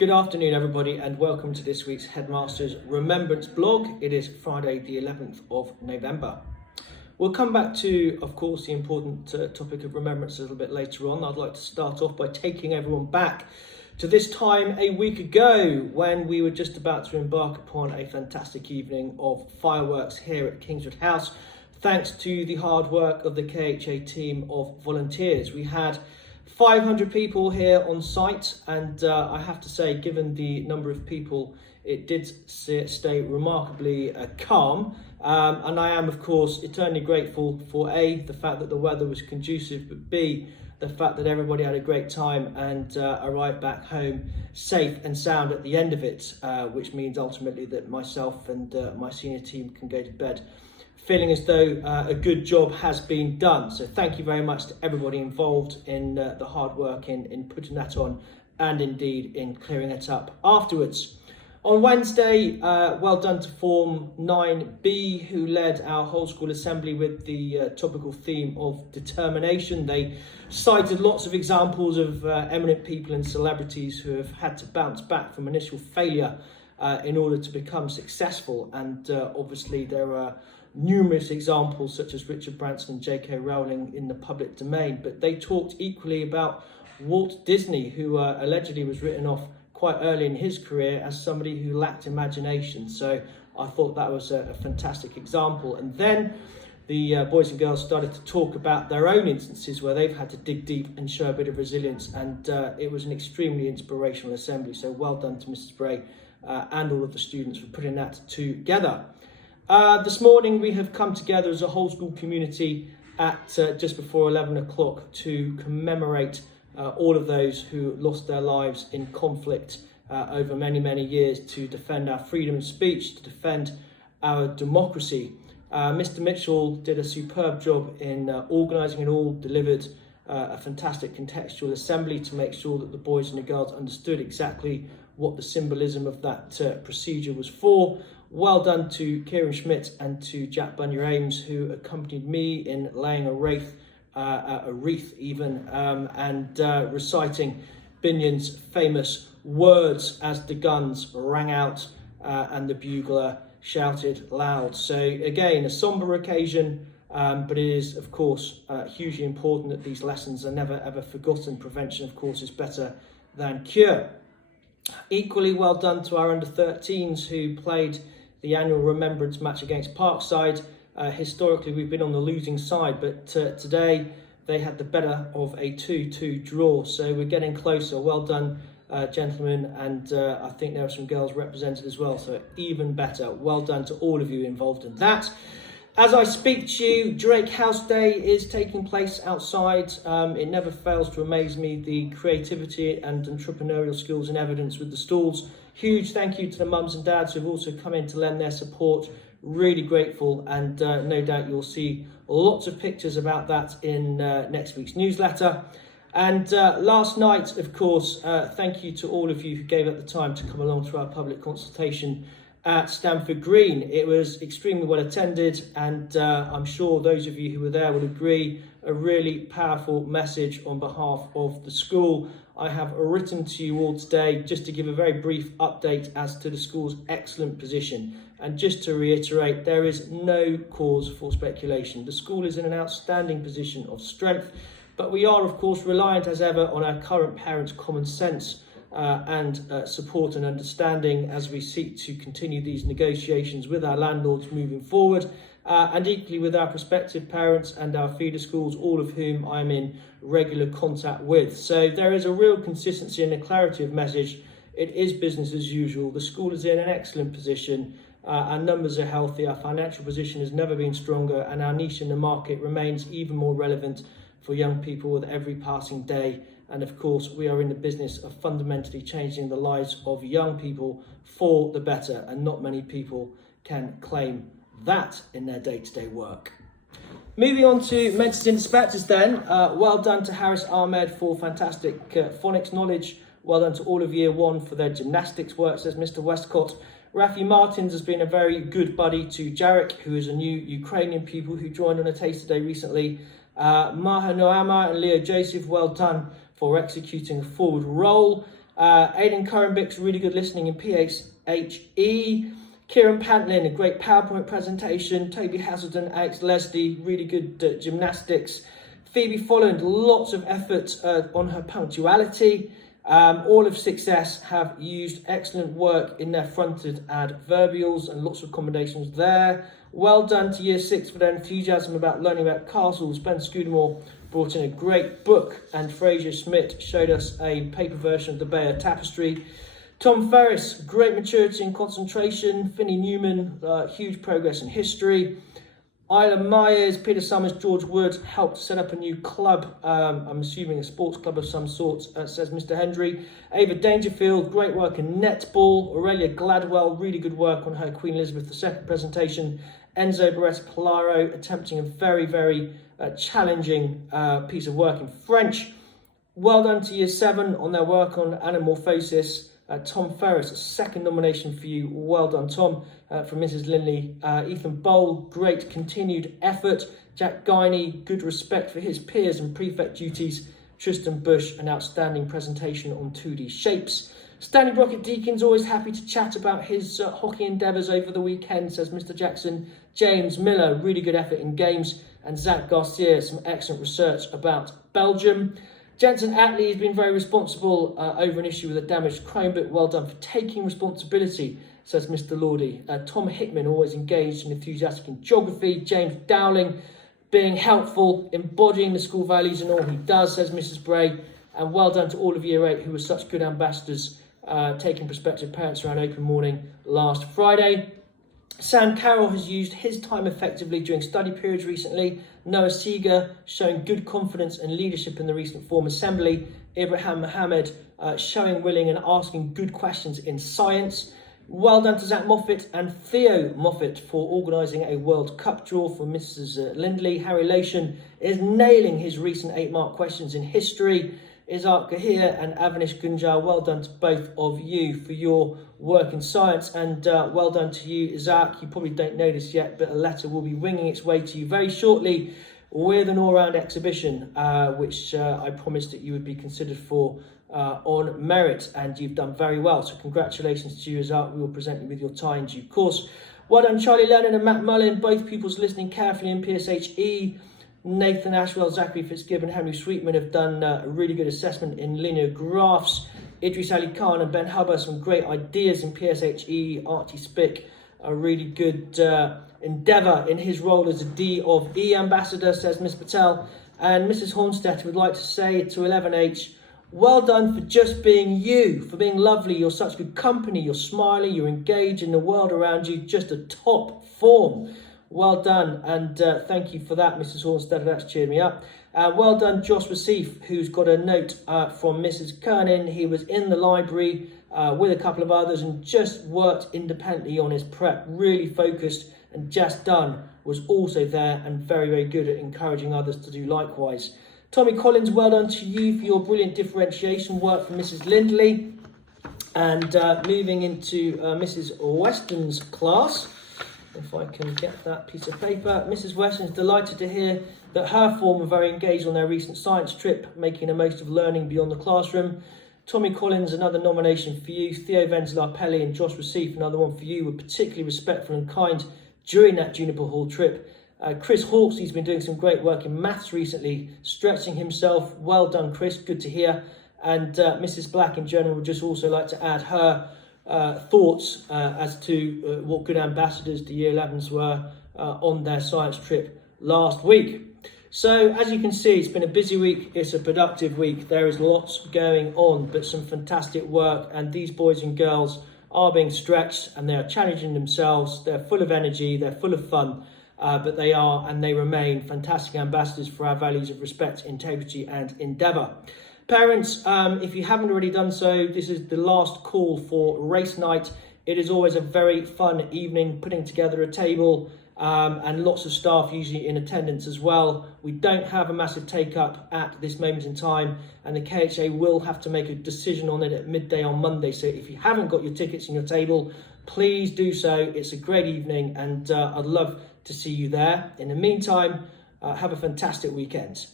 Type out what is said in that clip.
Good afternoon, everybody, and welcome to this week's Headmasters Remembrance blog. It is Friday, the 11th of November. We'll come back to, of course, the important topic of remembrance a little bit later on. I'd like to start off by taking everyone back to this time a week ago when we were just about to embark upon a fantastic evening of fireworks here at Kingswood House, thanks to the hard work of the KHA team of volunteers. We had 500 people here on site, and I have to say, given the number of people, it did stay remarkably calm. And I am, of course, eternally grateful for A, the fact that the weather was conducive, but B, the fact that everybody had a great time and arrived back home safe and sound at the end of it, which means ultimately that myself and my senior team can go to bed feeling as though a good job has been done. So thank you very much to everybody involved in the hard work in putting that on, and indeed in clearing it up afterwards. On Wednesday, well done to Form 9B, who led our whole school assembly with the topical theme of determination. They cited lots of examples of eminent people and celebrities who have had to bounce back from initial failure in order to become successful. And obviously there are numerous examples such as Richard Branson and J.K. Rowling in the public domain, but they talked equally about Walt Disney, who allegedly was written off quite early in his career as somebody who lacked imagination. So I thought that was a fantastic example. And then the boys and girls started to talk about their own instances where they've had to dig deep and show a bit of resilience, and it was an extremely inspirational assembly. So well done to Mrs. Bray and all of the students for putting that together. This morning we have come together as a whole school community at just before 11 o'clock to commemorate all of those who lost their lives in conflict over many years to defend our freedom of speech, to defend our democracy. Mr. Mitchell did a superb job in organising it all, delivered a fantastic contextual assembly to make sure that the boys and the girls understood exactly what the symbolism of that procedure was for. Well done to Kieran Schmidt and to Jack Bunya-Ames, who accompanied me in laying a wreath even, and reciting Binion's famous words as the guns rang out and the bugler shouted loud. So again, a somber occasion, but it is, of course, hugely important that these lessons are never ever forgotten. Prevention, of course, is better than cure. Equally well done to our under-13s who played the annual remembrance match against Parkside. Historically, we've been on the losing side, but today they had the better of a 2-2 draw. So we're getting closer. Well done, gentlemen, and I think there are some girls represented as well, so even better. Well done to all of you involved in that. As I speak to you, Drake House Day is taking place outside. It never fails to amaze me, the creativity and entrepreneurial skills in evidence with the stalls. Huge thank you to the mums and dads who've also come in to lend their support. Really grateful, and no doubt you'll see lots of pictures about that in next week's newsletter. And last night, of course, thank you to all of you who gave up the time to come along to our public consultation at Stamford Green. It was extremely well attended, and I'm sure those of you who were there would agree, a really powerful message on behalf of the school. I have written to you all today just to give a very brief update as to the school's excellent position. And just to reiterate, there is no cause for speculation. The school is in an outstanding position of strength, but we are, of course, reliant as ever on our current parents' common sense and support and understanding as we seek to continue these negotiations with our landlords moving forward, and equally with our prospective parents and our feeder schools, all of whom I'm in regular contact with. So there is a real consistency and a clarity of message. It is business as usual. The school is in an excellent position. Our numbers are healthy, our financial position has never been stronger, and our niche in the market remains even more relevant for young people with every passing day. And of course, we are in the business of fundamentally changing the lives of young people for the better, and not many people can claim that in their day-to-day work. Moving on to mentors and inspectors then. Well done to Harris Ahmed for fantastic phonics knowledge. Well done to all of Year 1 for their gymnastics work, says Mr. Westcott. Rafi Martins has been a very good buddy to Jarek, who is a new Ukrainian pupil who joined on a taster day recently. Maha Noama and Leo Joseph, well done for executing a forward roll. Aidan Curran-Bix, really good listening in PSHE. Kieran Pantlin, a great PowerPoint presentation. Toby Hazelden, Alex Leslie, really good gymnastics. Phoebe Folland, lots of effort on her punctuality. All of Success have used excellent work in their fronted adverbials and lots of accommodations there. Well done to Year 6 for their enthusiasm about learning about castles. Ben Scudamore brought in a great book, and Fraser Schmidt showed us a paper version of the Bayeux Tapestry. Tom Ferris, great maturity and concentration. Finney Newman, huge progress in history. Isla Myers, Peter Summers, George Wood helped set up a new club, I'm assuming a sports club of some sort, says Mr. Hendry. Ava Dangerfield, great work in netball. Aurelia Gladwell, really good work on her Queen Elizabeth II presentation. Enzo Beretta Polaro, attempting a very, very challenging piece of work in French. Well done to Year 7 on their work on anamorphosis. Tom Ferris, a second nomination for you. Well done, Tom, from Mrs. Linley. Ethan Bowl, great continued effort. Jack Guiney, good respect for his peers and prefect duties. Tristan Bush, an outstanding presentation on 2D shapes. Stanley Brockett Deakins, always happy to chat about his hockey endeavours over the weekend, says Mr. Jackson. James Miller, really good effort in games. And Zach Garcia, some excellent research about Belgium. Jensen Attlee has been very responsible over an issue with a damaged Chromebook. Well done for taking responsibility, says Mr. Lordy. Tom Hickman, always engaged and enthusiastic in geography. James Dowling, being helpful, embodying the school values in all he does, says Mrs. Bray. And well done to all of Year 8 who were such good ambassadors, taking prospective parents around open morning last Friday. Sam Carroll has used his time effectively during study periods recently. Noah Seeger showing good confidence and leadership in the recent form assembly. Ibrahim Mohammed showing willing and asking good questions in science. Well done to Zach Moffat and Theo Moffat for organising a World Cup draw for Mrs. Lindley. Harry Lation is nailing his recent 8-mark questions in history. Isaac Gahir and Avanish Gunjar, well done to both of you for your work in science, and well done to you, Isaac. You probably don't know this yet, but a letter will be winging its way to you very shortly with an all-round exhibition, which I promised that you would be considered for on merit, and you've done very well. So congratulations to you, Isaac. We will present you with your tie in due course. Well done, Charlie Lennon and Matt Mullin, both pupils listening carefully in PSHE. Nathan Ashwell, Zachary Fitzgibbon, Henry Sweetman have done a really good assessment in linear graphs. Idris Ali Khan and Ben Hubbard, some great ideas in PSHE. Archie Spick, a really good endeavour in his role as a D of E ambassador, says Miss Patel. And Mrs. Hornstead would like to say to 11H, well done for just being you, for being lovely. You're such good company. You're smiley. You're engaged in the world around you. Just a top form. Well done, and thank you for that, Mrs. Hornstead. That's cheered me up. Well done, Josh Wasif, who's got a note from Mrs. Kernan. He was in the library with a couple of others and just worked independently on his prep, really focused, and Just Done was also there and very, very good at encouraging others to do likewise. Tommy Collins, well done to you for your brilliant differentiation work from Mrs. Lindley. And moving into Mrs. Weston's class. If I can get that piece of paper. Mrs. Weston is delighted to hear that her form were very engaged on their recent science trip, making the most of learning beyond the classroom. Tommy Collins, another nomination for you. Theo Venzelar-Pelly and Josh Receive, another one for you, were particularly respectful and kind during that Juniper Hall trip. Chris Hawksley's been doing some great work in maths recently, stretching himself. Well done, Chris, good to hear. And Mrs. Black in general would just also like to add her thoughts as to what good ambassadors the Year 11s were on their science trip last week. So as you can see, it's been a busy week, it's a productive week, there is lots going on, but some fantastic work, and these boys and girls are being stretched and they are challenging themselves. They're full of energy, they're full of fun, but they are and they remain fantastic ambassadors for our values of respect, integrity and endeavour. Parents, if you haven't already done so, this is the last call for race night. It is always a very fun evening, putting together a table and lots of staff usually in attendance as well. We don't have a massive take-up at this moment in time, and the KHA will have to make a decision on it at midday on Monday. So if you haven't got your tickets in your table, please do so. It's a great evening and I'd love to see you there. In the meantime, have a fantastic weekend.